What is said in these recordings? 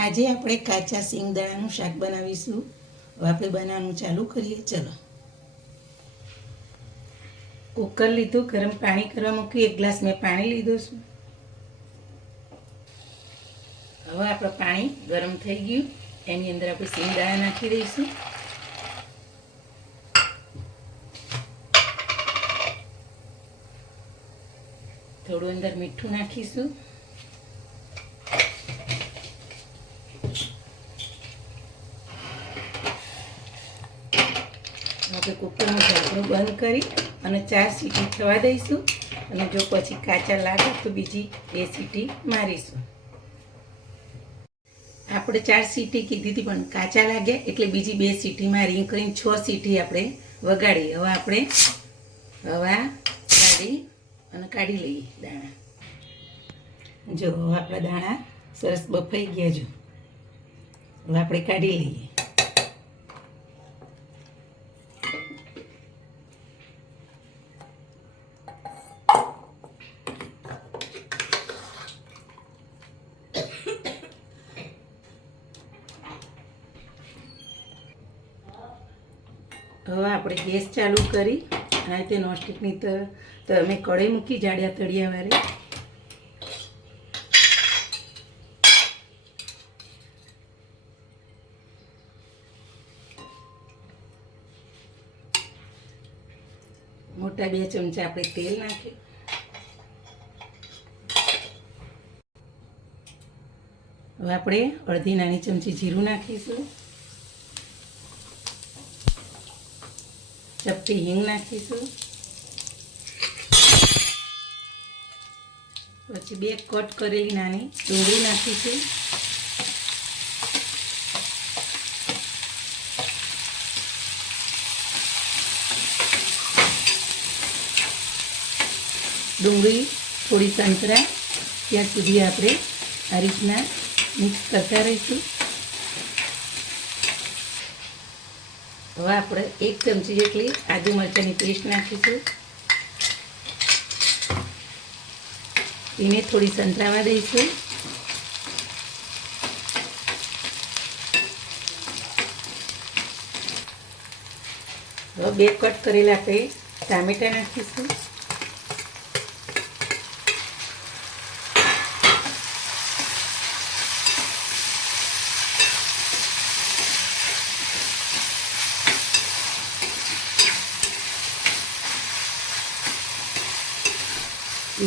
આજે આપણે કાચા સિંગદાણાનું શાક બનાવીશું. હવે આપણે બનાવવાનું ચાલુ કરીએ. ચલો, કુકર લીધું, ગરમ પાણી કરવા મૂક્યું. 1 ગ્લાસ મેં પાણી લીધું છે. હવે આપણે પાણી ગરમ થઈ ગયું, એની અંદર આપણે સિંગદાણા નાખી દઈશું. થોડું અંદર મીઠું નાખીશું. આપણે કુકરનું ઢાંકણું બંધ કરી અને 4 સીટી થવા દઈશું. અને જો પછી કાચા લાગે તો બીજી 2 સીટી મારીશું. આપણે 4 સીટી કીધી હતી પણ કાચા લાગ્યા એટલે બીજી 2 સીટી મારી કરીને 6 સીટી આપણે વગાડી. હવે આપણે હવા કાઢી લઈએ દાણા. જો આપણા દાણા સરસ બફાઈ ગયા. જો હવે આપણે કાઢી લઈએ. હવે આપણે ગેસ ચાલુ કરી અને તે નોનસ્ટિકની મેં કઢાઈ મૂકી જાડિયા તળિયાવાળી. મોટા 2 ચમચા આપણે તેલ નાખ્યું. હવે આપણે અડધી નાની ચમચી જીરું નાખીશું. ચપટી હિંગ નાખીશું. પછી 2 કટ કરેલી નાની ડુંગળી નાખીશું. ડુંગળી થોડી સંતરાય ત્યાં સુધી આપણે આ રીતના મિક્સ કરતા રહીશું. હવે આપણે 1 ચમચી જેટલી આદુ મરચાંની પેસ્ટ નાખીશું. એને થોડી સંતરાવા દઈશું. હવે 2 કટ કરેલા આપણે ટામેટાં નાખીશું.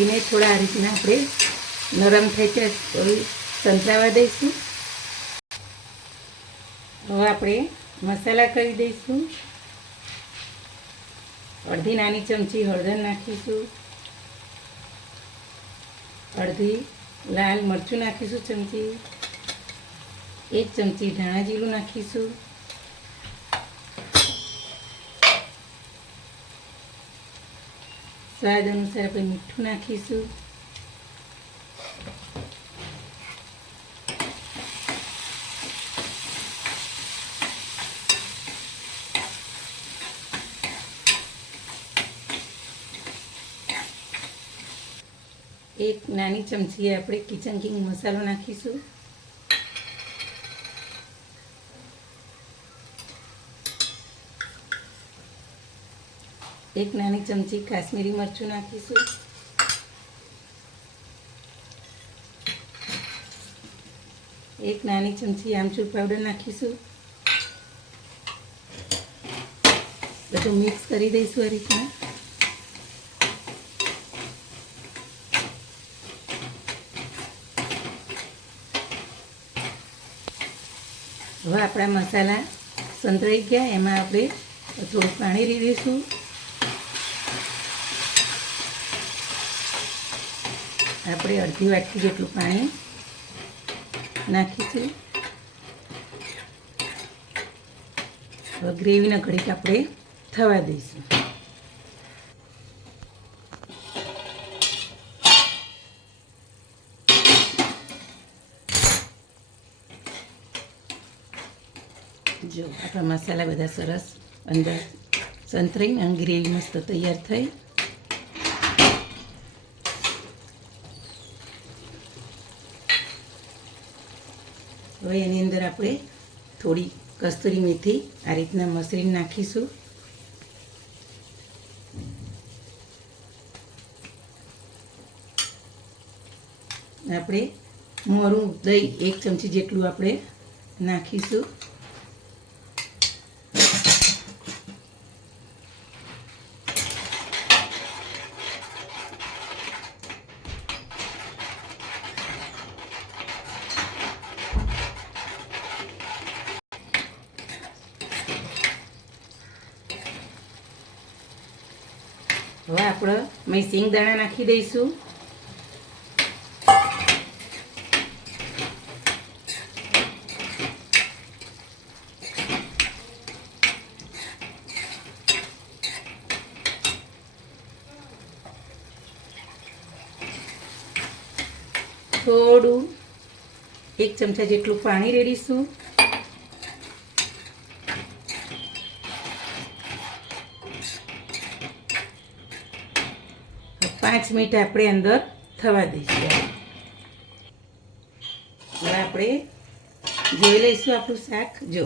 એને થોડા આ રીતના આપણે નરમ થઈ જાય થોડી સંતરાવા દઈશું. હવે આપણે મસાલા કરી દઈશું. અડધી નાની ચમચી હળદર નાખીશું. અડધી લાલ મરચું નાખીશું ચમચી. 1 ચમચી ધાણા જીરું નાખીશું. સ્વાદ અનુસાર આપણે મીઠું નાખીશું. એક નાની ચમચી આપણે કિચન કિંગ મસાલો નાખીશું. એક નાની ચમચી કાશ્મીરી મરચું નાખીશું. એક નાની ચમચી આમચૂર પાવડર નાખીશું. બધું મિક્સ કરી દઈશું આ રીતના. હવે આપણા મસાલા સંતળાઈ ગયા. એમાં આપણે થોડું પાણી રેડીશું. આપણે અડધી વાટકી જેટલું પાણી નાખીશું. હવે ગ્રેવીના ઘડીક આપણે થવા દઈશું. જો આપણા મસાલા બધા સરસ અંદર સંતરાઈ અને ગ્રેવી મસ્ત તૈયાર થઈ. હવે એની અંદર આપણે થોડી કસ્તુરી મેથી આ રીતના મસળીને નાખીશું. આપણે મોરું દહીં 1 ચમચી જેટલું આપણે નાખીશું. હવે આપણે મેં સિંગદાણા નાખી દઈશું. થોડું 1 ચમચા જેટલું પાણી રેડીશું. પાંચ મિનિટ આપણે અંદર થવા દઈશું. હવે આપણે જોઈ લઈશું આપણું શાક. જો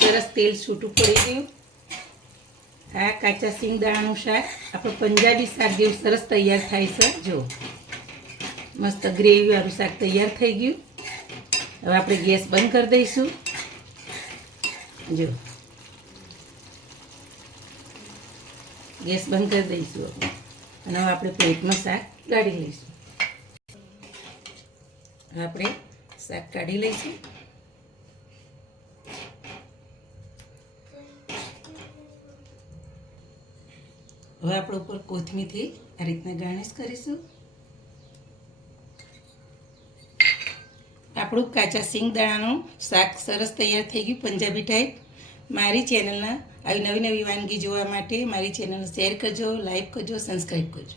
સરસ તેલ છૂટું પડી ગયું. આ કાચા સિંગદાણાનું શાક આપણે પંજાબી શાક જેવું સરસ તૈયાર થાય છે. જો મસ્ત ગ્રેવી વાળું શાક તૈયાર થઈ ગયું. હવે આપણે ગેસ બંધ કરી દઈશું. જો ગેસ બંધ કરી દઈશું અને હવે આપણે પ્લેટમાં શાક કાઢી લઈશું. હવે આપણે શાક કાઢી લઈશું. હવે આપણે ઉપર કોથમીરથી આ રીતના ગાર્નિશ કરીશું. આપણું કાચા સિંગદાણાનું શાક સરસ તૈયાર થઈ ગયું પંજાબી ટાઈપ. મારી ચેનલના આવી નવી નવી વાનગી જોવા માટે મારી ચેનલને શેર કરજો, લાઈક કરજો, સબસ્ક્રાઈબ કરજો.